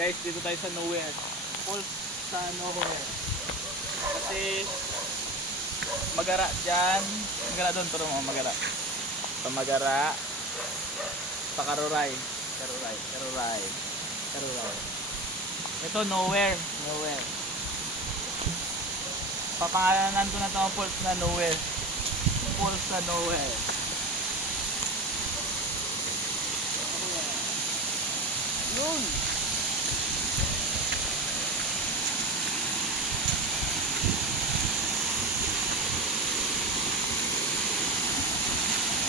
Guys, dito tayo sa nowhere. Falls sa nowhere. Kasi Magara dyan. Magara doon, pero Magara. Sa Magara. Sa Karuray. Karuray. Ito nowhere. Nowhere. Papangalanan ko na ito ang falls na nowhere. Falls sa nowhere. Yun.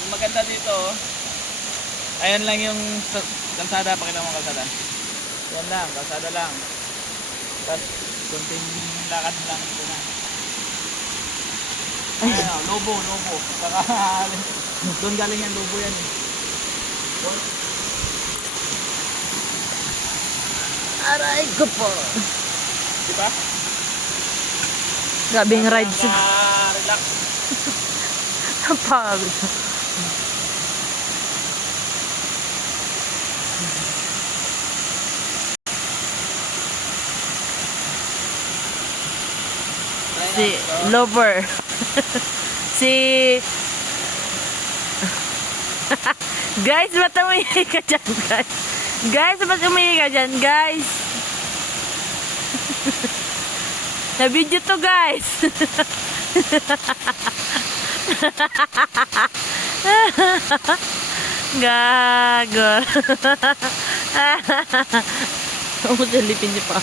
Yung maganda dito, ayan lang yung kalsada, pakita mo kalsada. Yan lang, kalsada lang. Tapos kunting lakad lang ito na. Ayan o, lobo. Saka doon galing yan, lobo yan eh. Aray ko po. Diba? Grabing ride siya. Relax. Pagod. Si lover. Si guys, ba't umihi ka dyan, guys? Guys, ba't umihi ka dyan, guys? Na video to, guys. Gago. Umusalipin niyo pa.